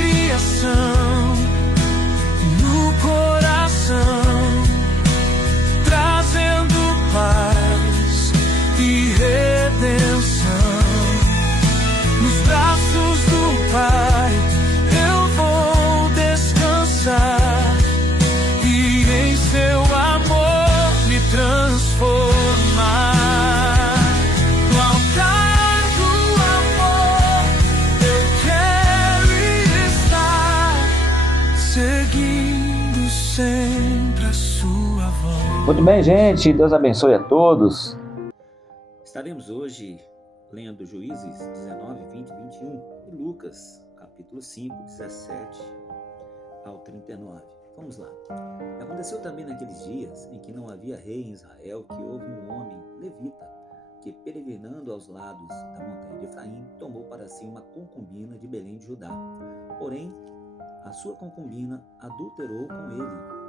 criação no coração, trazendo paz e redenção. Nos braços do Pai eu vou descansar e em seu amor me transformar. No altar do amor eu quero estar, seguindo sempre a sua voz. Muito bem, gente. Deus abençoe a todos. Estaremos hoje lendo Juízes 19, 20 e 21 e Lucas, capítulo 5, 17 ao 39. Vamos lá. Aconteceu também naqueles dias em que não havia rei em Israel que houve um homem levita que, peregrinando aos lados da montanha de Efraim, tomou para si uma concubina de Belém de Judá. Porém, a sua concubina adulterou com ele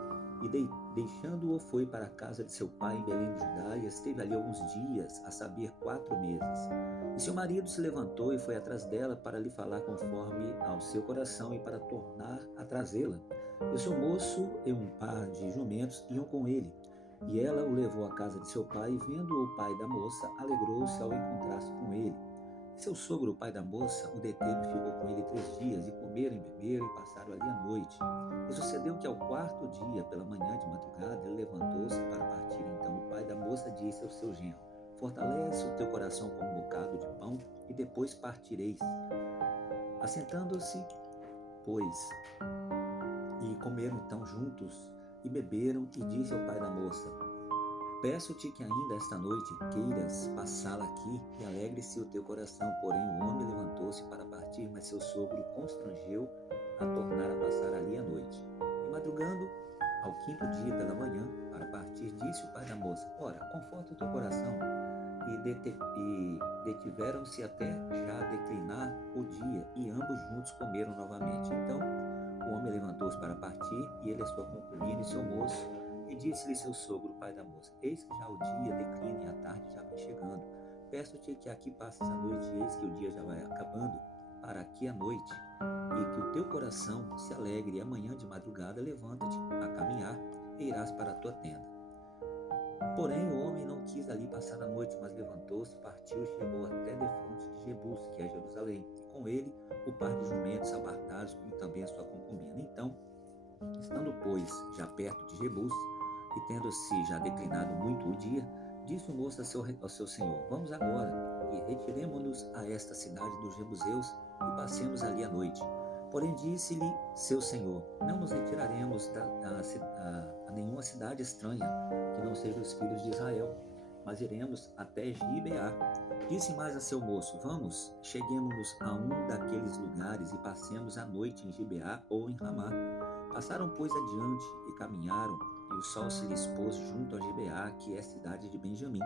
e deixando-o foi para a casa de seu pai em Belém de Judá e esteve ali alguns dias, a saber 4 meses. E seu marido se levantou e foi atrás dela para lhe falar conforme ao seu coração e para tornar a trazê-la. E seu moço e um par de jumentos iam com ele. E ela o levou à casa de seu pai e vendo o pai da moça, alegrou-se ao encontrar-se com ele. Seu sogro, o pai da moça, o deteve e ficou com ele 3 dias, e comeram e beberam e passaram ali a noite. E sucedeu que ao 4º dia, pela manhã de madrugada, ele levantou-se para partir. Então o pai da moça disse ao seu genro: fortalece o teu coração com um bocado de pão, e depois partireis. Assentando-se, pois, e comeram então juntos, e beberam, e disse ao pai da moça: peço-te que ainda esta noite queiras passá-la aqui, e alegre-se o teu coração. Porém o homem levantou-se para partir, mas seu sogro constrangeu a tornar a passar ali a noite. E madrugando, ao 5º dia pela manhã, para partir, disse o pai da moça: ora, conforta o teu coração. E detiveram-se até já declinar o dia, e ambos juntos comeram novamente. Então o homem levantou-se para partir, e ele, a sua concubina e seu moço. E disse-lhe seu sogro, o pai da moça: eis que já o dia declina e a tarde já vem chegando. Peço-te que aqui passes a noite, e eis que o dia já vai acabando, para aqui a noite, e que o teu coração se alegre, e amanhã de madrugada levanta-te a caminhar, e irás para a tua tenda. Porém o homem não quis ali passar a noite, mas levantou-se, partiu e chegou até defronte de Jebus, que é Jerusalém, e com ele o par de jumentos abartados, como também a sua concubina. Então, estando, pois, já perto de Jebus, e tendo-se já declinado muito o dia, disse o moço ao seu senhor: vamos agora, e retiremo-nos a esta cidade dos Jebuseus, e passemos ali a noite. Porém disse-lhe seu senhor: não nos retiraremos a nenhuma cidade estranha, que não seja os filhos de Israel, mas iremos até Gibeá. Disse mais a seu moço: vamos, cheguemo-nos a um daqueles lugares, e passemos a noite em Gibeá ou em Ramá. Passaram, pois, adiante, e caminharam, e o sol se lhes pôs junto a Gibeá, que é cidade de Benjamim.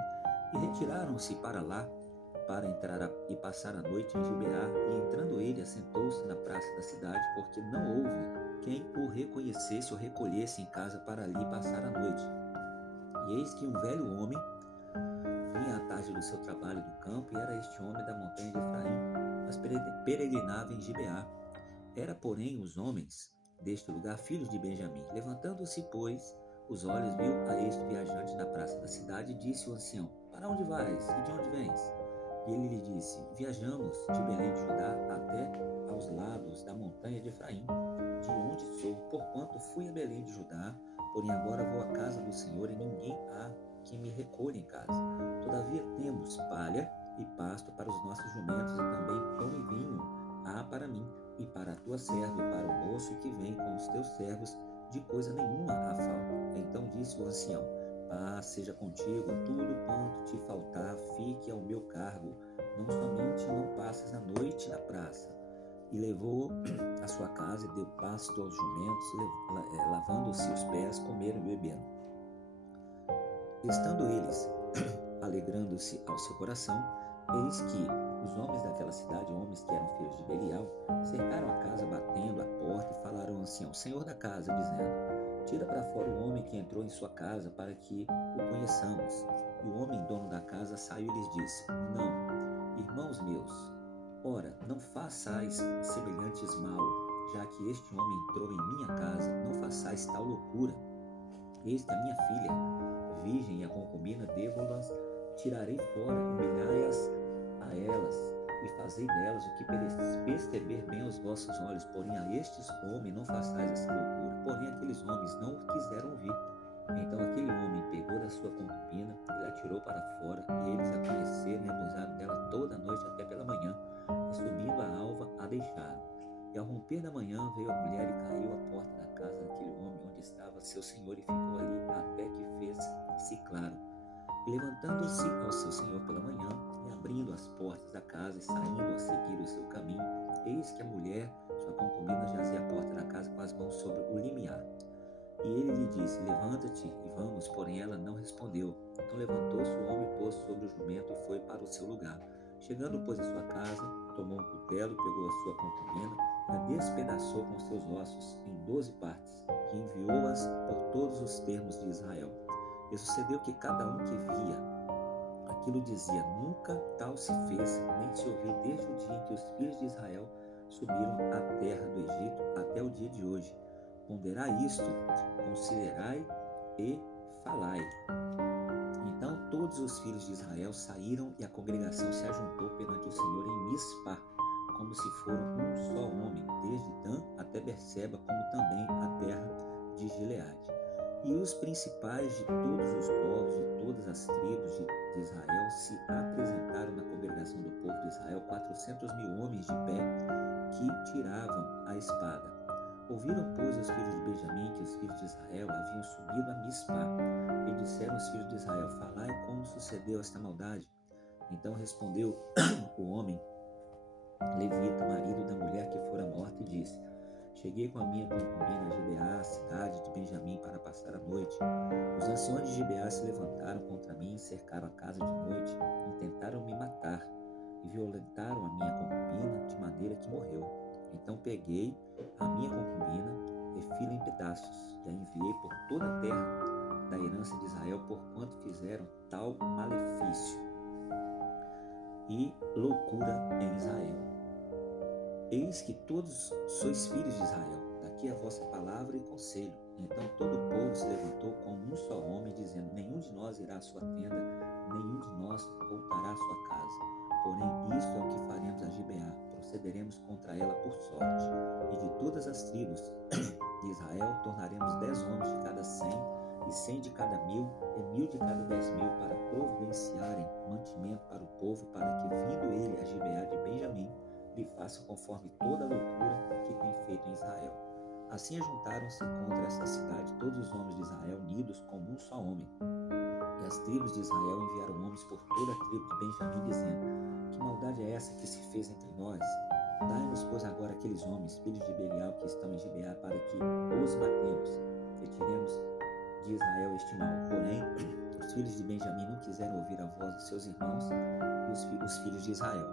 E retiraram-se para lá, para entrar e passar a noite em Gibeá. E entrando ele, assentou-se na praça da cidade, porque não houve quem o reconhecesse ou recolhesse em casa para ali passar a noite. E eis que um velho homem vinha à tarde do seu trabalho do campo, e era este homem da montanha de Efraim, mas peregrinava em Gibeá. Era, porém, os homens deste lugar filhos de Benjamim. Levantando-se, pois, os olhos, viu a este viajante na praça da cidade, e disse o ancião: para onde vais e de onde vens? E ele lhe disse: viajamos de Belém de Judá até aos lados da montanha de Efraim, de onde sou, porquanto fui a Belém de Judá, porém agora vou à casa do Senhor, e ninguém há que me recolha em casa. Todavia temos palha e pasto para os nossos jumentos, e também pão e vinho há para mim, e para a tua serva, e para o moço que vem com os teus servos, de coisa nenhuma há falta. Então disse o ancião: paz seja contigo, tudo quanto te faltar fique ao meu cargo, não somente não passes a noite na praça. E levou a sua casa, e deu pasto aos jumentos, lavando-se os pés, comeram e beberam. Estando eles alegrando-se ao seu coração, eis que os homens daquela cidade, homens que eram filhos de Belial, cercaram a casa, batendo a porta, e falaram ao ancião, senhor da casa, dizendo: tira para fora o homem que entrou em sua casa, para que o conheçamos. E o homem, dono da casa, saiu e lhes disse: não, irmãos meus, ora, não façais semelhantes mal. já que este homem entrou em minha casa, não façais tal loucura. Eis que a minha filha, virgem e a concubina, devo-las, tirarei fora, humilhai-as a elas, e fazei delas o que perceber bem aos vossos olhos. Porém a estes homens não façais essa loucura. Porém aqueles homens não o quiseram ouvir. Então aquele homem pegou da sua concubina e a tirou para fora, e eles a conheceram e abusaram dela toda a noite até pela manhã, e subindo a alva a deixaram. E ao romper da manhã veio a mulher e caiu à porta da casa daquele homem onde estava seu senhor, e ficou ali até que fez-se claro. E levantando-se ao seu senhor pela manhã, e abrindo as portas da casa e saindo a seguir o seu caminho, eis que a mulher, sua concubina, jazia à porta da casa com as mãos sobre o limiar. E ele lhe disse: levanta-te e vamos. Porém ela não respondeu. Então levantou-se o homem, pôs sobre o jumento e foi para o seu lugar. Chegando, pois, à sua casa, tomou um cutelo e pegou a sua concubina e a despedaçou com seus ossos em 12 partes, e enviou-as por todos os termos de Israel. E sucedeu que cada um que via aquilo dizia: nunca tal se fez, nem se ouviu desde o dia em que os filhos de Israel subiram à terra do Egito até o dia de hoje. Ponderai isto, considerai e falai. Então todos os filhos de Israel saíram, e a congregação se ajuntou perante o Senhor em Mispá, como se foram um só homem, desde Dan até Berseba, como também a terra de Gileade. E os principais de todos os povos, de todas as tribos de Israel, se apresentaram na congregação do povo de Israel, 400.000 homens de pé, que tiravam a espada. Ouviram, pois, os filhos de Benjamim que os filhos de Israel haviam subido a Mispá, e disseram aos filhos de Israel: falai como sucedeu esta maldade. Então respondeu o homem levita, marido da mulher que fora morta, e disse: cheguei com a minha concubina a Gibeá, a cidade de Benjamim, para passar a noite. Os anciões de Gibeá se levantaram contra mim, cercaram a casa de noite, e tentaram me matar, e violentaram a minha concubina, de maneira que morreu. Então peguei a minha concubina e fi-la em pedaços, e a enviei por toda a terra da herança de Israel, porquanto fizeram tal malefício e loucura em Israel. Eis que todos sois filhos de Israel, daqui a vossa palavra e conselho. Então todo o povo se levantou como um só homem, dizendo: nenhum de nós irá à sua tenda, nenhum de nós voltará à sua casa. Porém isto é o que faremos a Gibeá: procederemos contra ela por sorte. E de todas as tribos de Israel tornaremos 10 homens de cada 100, e 100 de cada 1000, e 1000 de cada 10.000, para providenciarem mantimento para o povo, para que, vindo ele a Gibeá de Benjamim, lhe faça conforme toda a loucura que tem feito em Israel. Assim ajuntaram-se contra essa cidade todos os homens de Israel, unidos como um só homem. E as tribos de Israel enviaram homens por toda a tribo de Benjamim, dizendo: que maldade é essa que se fez entre nós? Dai-nos, pois, agora aqueles homens, filhos de Belial, que estão em Gibeá, para que os matemos, e tiremos de Israel este mal. Porém, os filhos de Benjamim não quiseram ouvir a voz de seus irmãos e os filhos de Israel.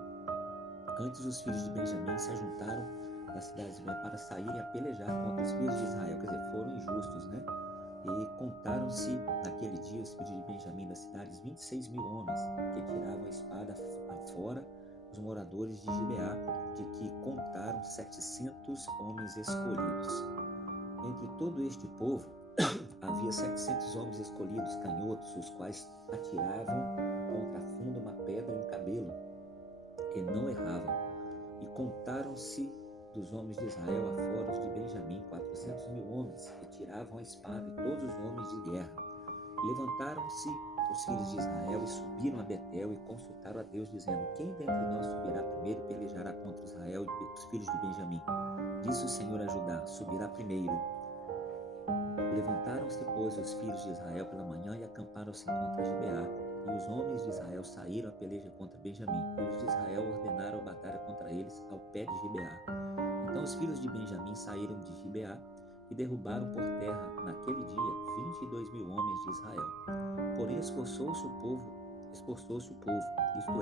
Antes, os filhos de Benjamim se ajuntaram da cidade de Gibeá para saírem a pelejar contra os filhos de Israel, quer dizer, foram injustos, né? E contaram-se naquele dia os filhos de Benjamim das cidades 26.000 homens, que tiravam a espada afora os moradores de Gibeá, de que contaram 700 homens escolhidos. Entre todo este povo havia 700 homens escolhidos, canhotos, os quais atiravam contra a funda uma pedra e um cabelo, e não erravam. E contaram-se dos homens de Israel afora os de Benjamim 400.000 homens, que tiravam a espada, e todos os homens de guerra. Levantaram-se os filhos de Israel e subiram a Betel e consultaram a Deus, dizendo: quem dentre nós subirá primeiro e pelejará contra Israel e os filhos de Benjamim? Disse o Senhor a Judá: subirá primeiro. Levantaram-se, pois, os filhos de Israel pela manhã e acamparam-se contra Gibeá. E os homens de Israel saíram a peleja contra Benjamim, e os de Israel ordenaram a batalha contra eles ao pé de Gibeá. Então os filhos de Benjamim saíram de Gibeá e derrubaram por terra naquele dia 22.000 homens de Israel. Porém esforçou-se o povo, isto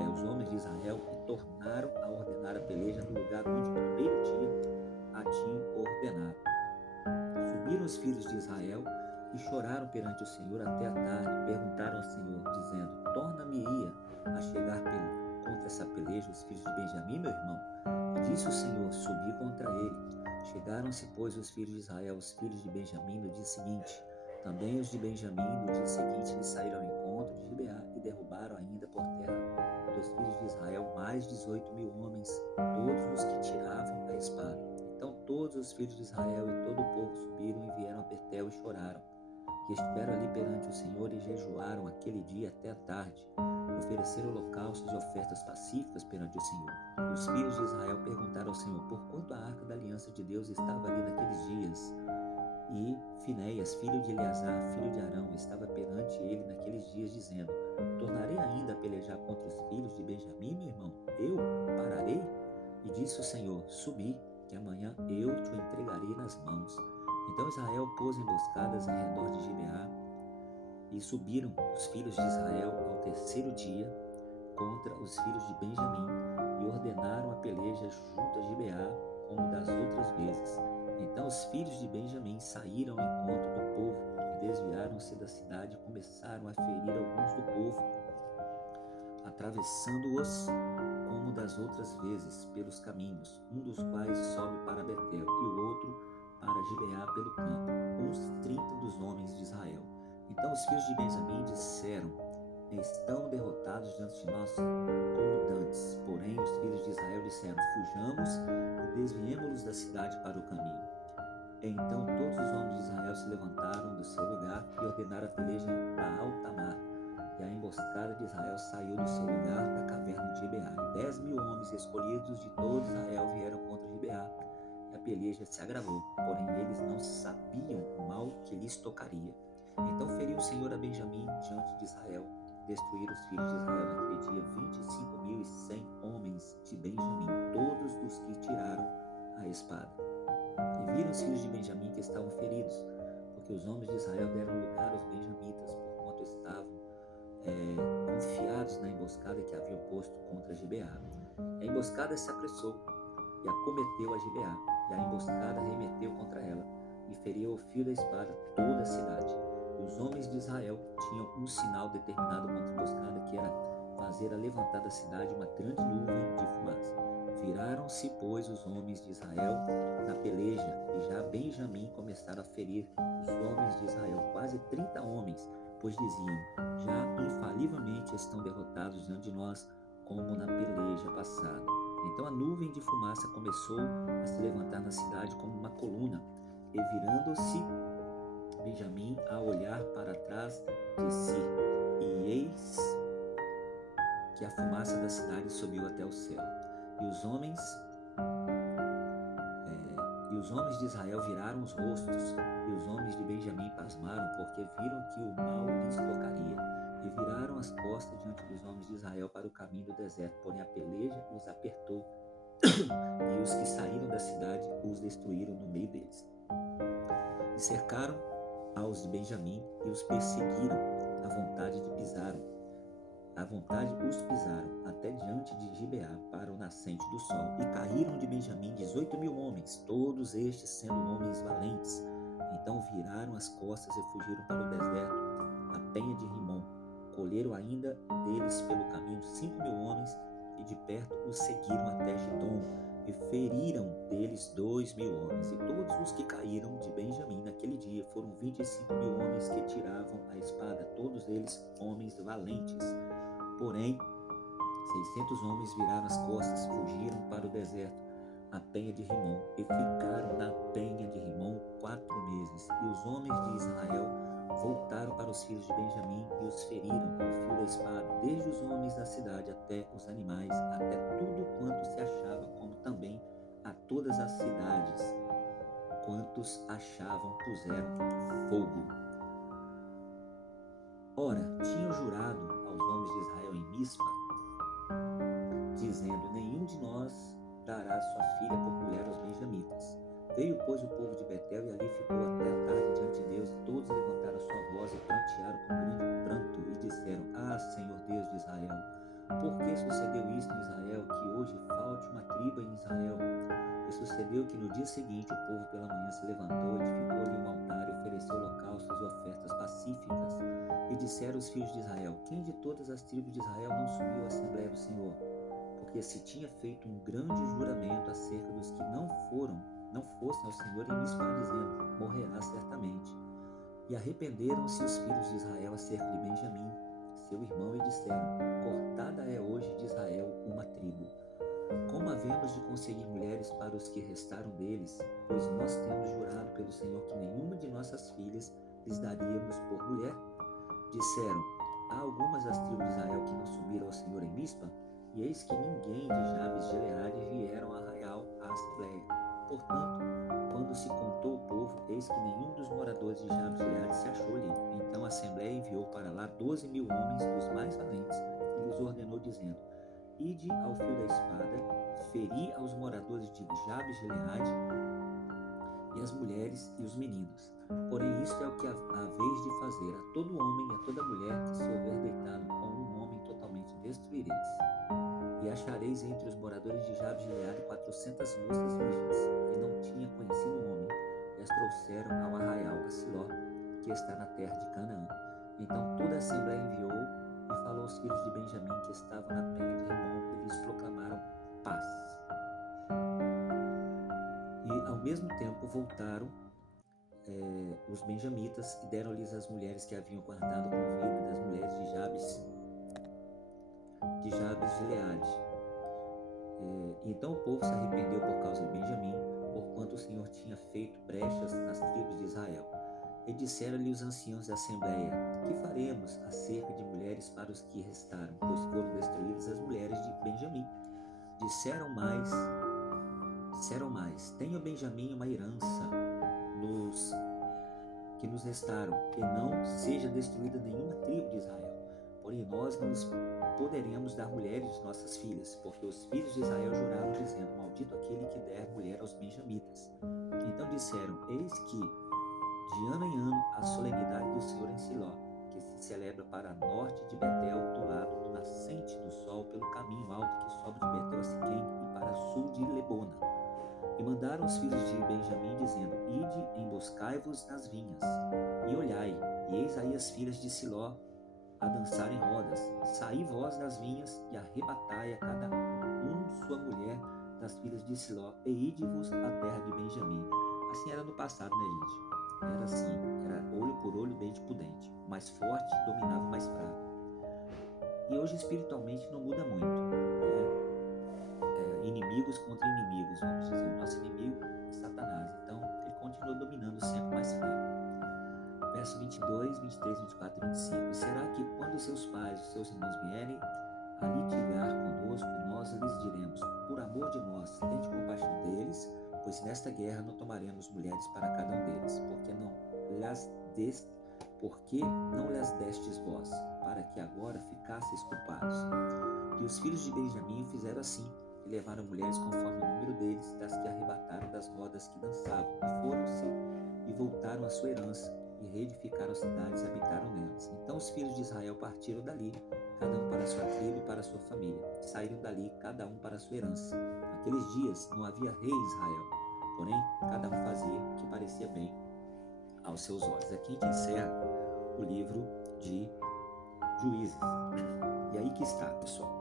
é, os homens de Israel, e tornaram a ordenar a peleja no lugar onde no primeiro dia a tinham ordenado. Subiram os filhos de Israel e choraram perante o Senhor até a tarde. Perguntaram ao Senhor, dizendo: torna-me-ia a chegar contra essa peleja os filhos de Benjamim, meu irmão? E disse o Senhor: subi contra ele. Chegaram-se, pois, os filhos de Israel, os filhos de Benjamim, no dia seguinte. Também os de Benjamim, no dia seguinte, lhes saíram ao encontro de Gibeá e derrubaram ainda por terra dos filhos de Israel mais 18.000 homens, todos os que tiravam a espada. Então todos os filhos de Israel e todo o povo subiram e vieram a Betel e choraram. E estiveram ali perante o Senhor e jejuaram aquele dia até a tarde. Ofereceram holocaustos e ofertas pacíficas perante o Senhor. E os filhos de Israel perguntaram ao Senhor, por quanto a arca da aliança de Deus estava ali naqueles dias? E Finéias, filho de Eleazar, filho de Arão, estava perante ele naqueles dias, dizendo, tornarei ainda a pelejar contra os filhos de Benjamim, meu irmão? Eu pararei? E disse o Senhor, subi, que amanhã eu te o entregarei nas mãos. Então Israel pôs emboscadas em redor de Gibeá, e subiram os filhos de Israel ao terceiro dia contra os filhos de Benjamim, e ordenaram a peleja junto a Gibeá, como das outras vezes. Então os filhos de Benjamim saíram ao encontro do povo, e desviaram-se da cidade e começaram a ferir alguns do povo, atravessando-os como das outras vezes pelos caminhos, um dos quais sobe para Betel e o outro para Gibeá pelo campo, uns 30 dos homens de Israel. Então os filhos de Benjamim disseram, estão derrotados diante de nós como dantes. Porém os filhos de Israel disseram, fujamos e desviemo-los da cidade para o caminho. Então todos os homens de Israel se levantaram do seu lugar e ordenaram a peleja em Baal-Tamar. E a emboscada de Israel saiu do seu lugar da caverna de Gibeá. E 10.000 homens escolhidos de todo Israel vieram contra Gibeá. E a peleja se agravou, porém eles não sabiam o mal que lhes tocaria. Então feriu o Senhor a Benjamim diante de Israel. Destruíram os filhos de Israel naquele dia 25.100 homens de Benjamim, todos os que tiraram a espada. E viram os filhos de Benjamim que estavam feridos, porque os homens de Israel deram lugar aos benjamitas, porquanto estavam confiados na emboscada que haviam posto contra Gibeá. A emboscada se apressou e acometeu a Gibeá, e a emboscada remeteu contra ela, e feriu ao fio da espada toda a cidade. Os homens de Israel tinham um sinal determinado contra a emboscada, que era fazer a levantar da cidade uma grande nuvem de fumaça. Viraram-se, pois, os homens de Israel na peleja, e já Benjamim começaram a ferir os homens de Israel, quase 30 homens, pois diziam, já infalivelmente estão derrotados diante de nós, como na peleja passada. Então a nuvem de fumaça começou a se levantar na cidade como uma coluna, e virando-se Benjamim a olhar para trás de si, e eis que a fumaça da cidade subiu até o céu. E os homens de Israel viraram os rostos, e os homens de Benjamim pasmaram, porque viram que o mal lhes tocaria, e viraram as costas diante dos homens de Israel para o caminho do deserto, porém a peleja os apertou, e os que saíram da cidade os destruíram no meio deles. E cercaram aos de Benjamim e os perseguiram, à vontade os pisaram, até diante de Gibeá, para o nascente do sol. E caíram de Benjamim 18.000 homens, todos estes sendo homens valentes. Então viraram as costas e fugiram para o deserto, a penha de Rimom. Colheram ainda deles pelo caminho 5.000 homens, e de perto os seguiram até Gidom, e feriram deles 2.000 homens. E todos os que caíram de Benjamim naquele dia foram 25.000 homens que tiravam a espada, todos eles homens valentes. Porém, 600 homens viraram as costas, fugiram para o deserto, a penha de Rimom, e ficaram na penha de Rimom 4 meses. E os homens de Israel voltaram para os filhos de Benjamim e os feriram ao fio da espada, desde os homens da cidade até os animais, até tudo quanto se achava, como também a todas as cidades, quantos achavam puseram fogo. Ora, tinham jurado aos homens de Israel em Mispa, dizendo, nenhum de nós dará sua filha por mulher aos benjamitas. Veio, pois, o povo de Betel e ali ficou até a tarde diante de Deus, e todos levantaram sua voz e prantearam com grande pranto, e disseram, Senhor Deus de Israel, por que sucedeu isto em Israel, que hoje falte uma tribo em Israel? E sucedeu que no dia seguinte o povo pela manhã se levantou, edificou-lhe um altar e ofereceu holocaustos e ofertas pacíficas. E disseram os filhos de Israel, quem de todas as tribos de Israel não subiu à Assembleia do Senhor? Porque se tinha feito um grande juramento acerca dos que não foram não fossem ao Senhor em Mispa, dizendo: morrerá certamente. E arrependeram-se os filhos de Israel acerca de Benjamim, seu irmão, e disseram: cortada é hoje de Israel uma tribo. Como havemos de conseguir mulheres para os que restaram deles? Pois nós temos jurado pelo Senhor que nenhuma de nossas filhas lhes daríamos por mulher. Disseram: há algumas das tribos de Israel que não subiram ao Senhor em Mispa? E eis que ninguém de Jabes de Gileade vieram a Arraial à assembleia. Portanto, quando se contou o povo, eis que nenhum dos moradores de Jabes de Gileade se achou ali. Então a assembleia enviou para lá 12.000 homens dos mais valentes, e lhes ordenou, dizendo: ide ao fio da espada, feri aos moradores de Jabes de Gileade, e as mulheres e os meninos. Porém, isto é o que há vez de fazer: a todo homem e a toda mulher que se houver deitado com um homem totalmente destruireis. E achareis entre os moradores de Jabes de Gileade 400 moças virgens, que não tinham conhecido o homem, e as trouxeram ao arraial a Siló, que está na terra de Canaã. Então toda a assembleia enviou e falou aos filhos de Benjamim que estavam na penha de Rimon, e lhes proclamaram paz. E ao mesmo tempo voltaram os benjamitas e deram-lhes as mulheres que haviam guardado com vida das mulheres de Jabes de Gileade. Então o povo se arrependeu por causa de Benjamim, porquanto o Senhor tinha feito brechas nas tribos de Israel. E disseram-lhe os anciãos da assembleia: que faremos acerca de mulheres para os que restaram, pois foram destruídas as mulheres de Benjamim? Disseram mais: tenha Benjamim uma herança que nos restaram, e não seja destruída nenhuma tribo de Israel. Porém nós não lhes poderemos dar mulheres de nossas filhas, porque os filhos de Israel juraram, dizendo: maldito aquele que der mulher aos benjamitas. Então disseram: eis que de ano em ano a solenidade do Senhor em Siló, que se celebra para norte de Betel, do lado do nascente do sol, pelo caminho alto que sobe de Betel a Siquém, e para sul de Lebona. E mandaram os filhos de Benjamim, dizendo: ide, emboscai-vos nas vinhas, e olhai, e eis aí as filhas de Siló a dançar em rodas. Saí vós das vinhas, e arrebatai a cada sua mulher das filhas de Siló, e ide-vos à terra de Benjamim. Assim era no passado, né, gente? Era assim, era olho por olho, dente por dente. O mais forte dominava o mais fraco. E hoje, espiritualmente, não muda muito, né? Inimigos contra inimigos, vamos dizer. O nosso inimigo é Satanás. Então, ele continua dominando sempre o mais fraco. Verso 22, 23, 24 e 25. E será que quando seus pais e seus irmãos vierem a litigar conosco, nós lhes diremos: por amor de nós, tente compaixão deles, pois nesta guerra não tomaremos mulheres para cada um deles, porque não lhes destes vós, para que agora ficasseis culpados. E os filhos de Benjamim fizeram assim, e levaram mulheres conforme o número deles, das que arrebataram das rodas que dançavam, e foram-se e voltaram à sua herança, e reedificaram as cidades e habitaram nelas. Então os filhos de Israel partiram dali, cada um para a sua tribo e para a sua família, e saíram dali, cada um para a sua herança. Naqueles dias não havia rei em Israel, porém cada um fazia o que parecia bem aos seus olhos. Aqui a gente encerra o livro de Juízes. E aí que está, pessoal.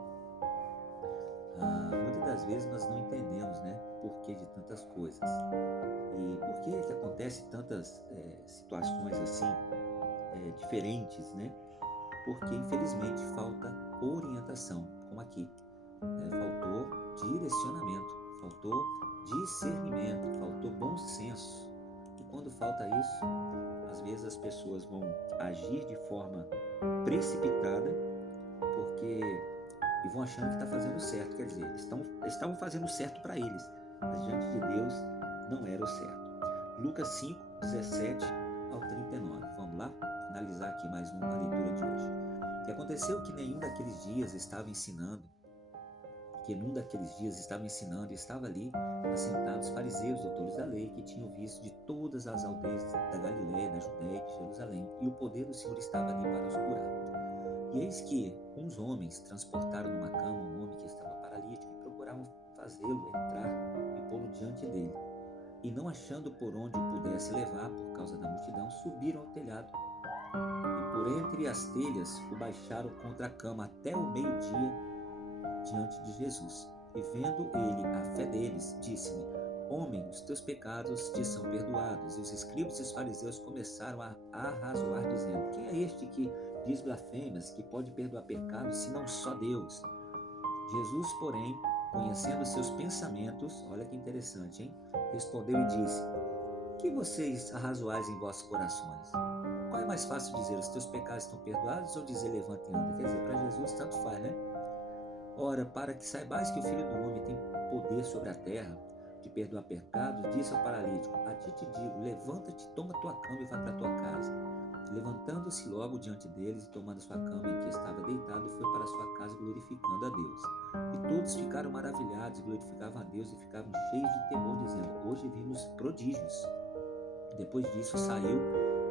Muitas das vezes nós não entendemos, né, porquê de tantas coisas. E por que acontece tantas situações assim, diferentes, né? Porque infelizmente falta orientação, como aqui. Faltou direcionamento, faltou discernimento, faltou bom senso. E quando falta isso, às vezes as pessoas vão agir de forma precipitada, e vão achando que está fazendo certo. Quer dizer, eles estavam fazendo certo para eles, mas diante de Deus não era o certo. Lucas 5, 17 ao 39. Vamos lá? Finalizar aqui mais uma leitura de hoje. E aconteceu que num daqueles dias estava ensinando, e estava ali assentados os fariseus, doutores da lei, que tinham visto de todas as aldeias da Galiléia, da Judéia e de Jerusalém, e o poder do Senhor estava ali para os curar. E eis que uns homens transportaram numa cama um homem que estava paralítico, e procuravam fazê-lo entrar e pô-lo diante dele. E não achando por onde o pudesse levar, por causa da multidão, subiram ao telhado, e por entre as telhas o baixaram contra a cama até o meio-dia diante de Jesus. E vendo ele a fé deles, disse-lhe: homem, os teus pecados te são perdoados. E os escribas e os fariseus começaram a arrazoar, dizendo: quem é este que diz blasfêmias, que pode perdoar pecados, senão só Deus? Jesus, porém, conhecendo seus pensamentos, olha que interessante, hein? Respondeu e disse: que vocês arrazoais em vossos corações? Qual é mais fácil dizer, os teus pecados estão perdoados, ou dizer, levanta e anda? Quer dizer, para Jesus tanto faz, né? Ora, para que saibais que o Filho do Homem tem poder sobre a terra, de perdoar pecados, disse ao paralítico: a ti te digo, levanta-te, toma tua cama e vai para tua casa. Levantando-se logo diante deles e tomando sua cama em que estava deitado, foi para sua casa glorificando a Deus. E todos ficaram maravilhados, glorificavam a Deus e ficavam cheios de temor, dizendo: hoje vimos prodígios. Depois disso saiu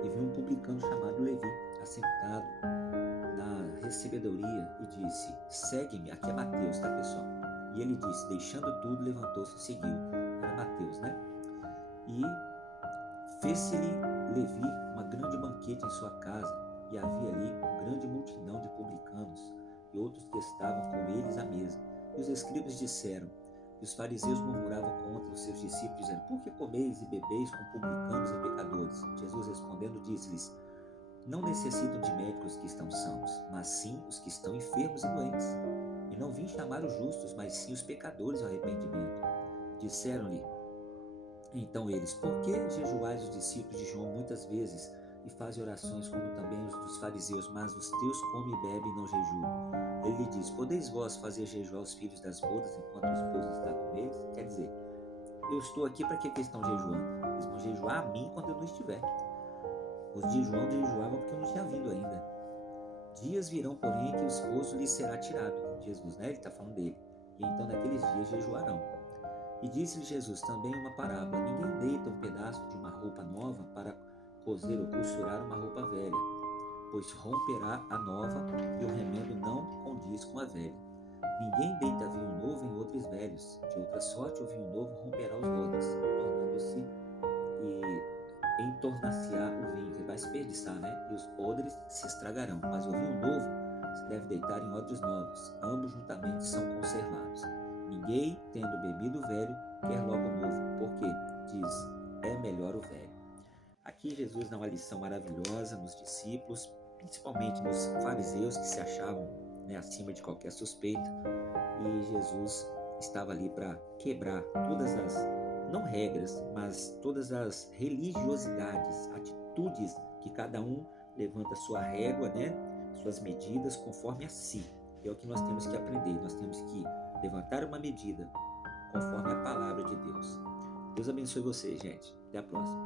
e viu um publicano chamado Levi, assentado na recebedoria, e disse: segue-me. Aqui é Mateus, tá, pessoal? E ele disse, deixando tudo, levantou-se e seguiu. Era Mateus, né? E fez-se-lhe Levi uma grande banquete em sua casa, e havia ali uma grande multidão de publicanos e outros que estavam com eles à mesa. E os escribas disseram, e os fariseus murmuravam contra os seus discípulos, dizendo: por que comeis e bebeis com publicanos e pecadores? Jesus respondendo disse-lhes: não necessitam de médicos que estão sãos, mas sim os que estão enfermos e doentes. E não vim chamar os justos, mas sim os pecadores ao arrependimento. Disseram-lhe então eles: por que jejuais os discípulos de João muitas vezes e fazem orações, como também os dos fariseus, mas os teus comem e bebem e não jejuam? Ele lhe diz: podeis vós fazer jejuar os filhos das bodas enquanto o esposo está com eles? Quer dizer, eu estou aqui para que eles estão jejuando? Eles vão jejuar a mim quando eu não estiver. Os de João jejuavam porque eu não tinha vindo ainda. Dias virão, porém, que o esposo lhe será tirado. Jesus, né? Ele está falando dele. E então naqueles dias jejuarão. E disse-lhe Jesus também uma parábola: ninguém deita um pedaço de uma roupa nova para coser ou costurar uma roupa velha, pois romperá a nova e o remendo não condiz com a velha. Ninguém deita vinho novo em odres velhos, de outra sorte o vinho novo romperá os odres, tornando-se e entornar-se-á o vinho, que vai se desperdiçar, né? E os odres se estragarão, mas o vinho novo se deve deitar em odres novos, ambos juntamente são conservados. Ninguém, tendo bebido o velho, quer logo o novo, porque, diz, é melhor o velho. Aqui Jesus dá uma lição maravilhosa nos discípulos, principalmente nos fariseus que se achavam, né, acima de qualquer suspeita. E Jesus estava ali para quebrar todas as, não regras, mas todas as religiosidades, atitudes que cada um levanta sua régua, né, suas medidas conforme a si. É o que nós temos que aprender, nós temos que levantar uma medida conforme a palavra de Deus. Deus abençoe vocês, gente. Até a próxima.